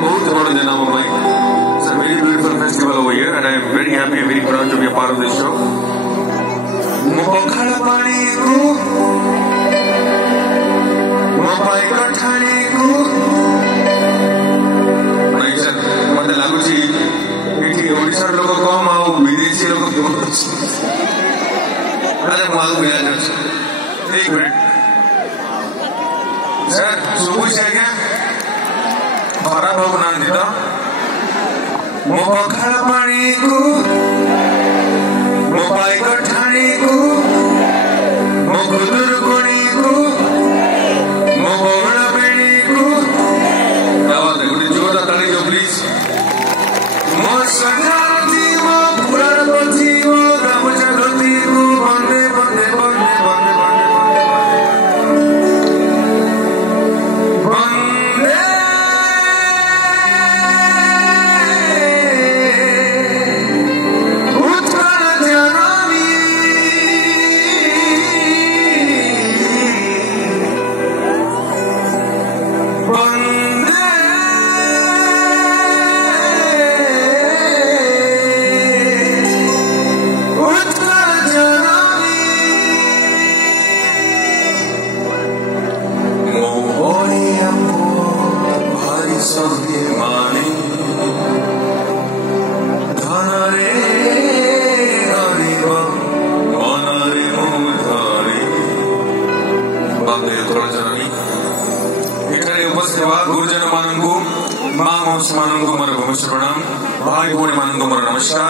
बहुत बड़ा दिन of mine. It's a very beautiful festival over here, and I am very happy and very proud to be a part of this show. मत लगुच ओडार लोक कम आ विदेशी लोक एक मिनट सर शुभुच आज्ञा खराब हो ना तो मो पखाल पानी को मो पाइक ठाणी को मो खुदुर कोणी को मो बौड़ा बेणी को गोटे जोरदार ताली दो प्लीज मो सजा जीव पुराण जीव गामुछा धोती को बंदे बंदे बंदे बंदे गुरुजन मानू माँ मौस मानू मोर भूमिष्ठ प्रणाम भाई भौणी मानू मोर नमस्कार।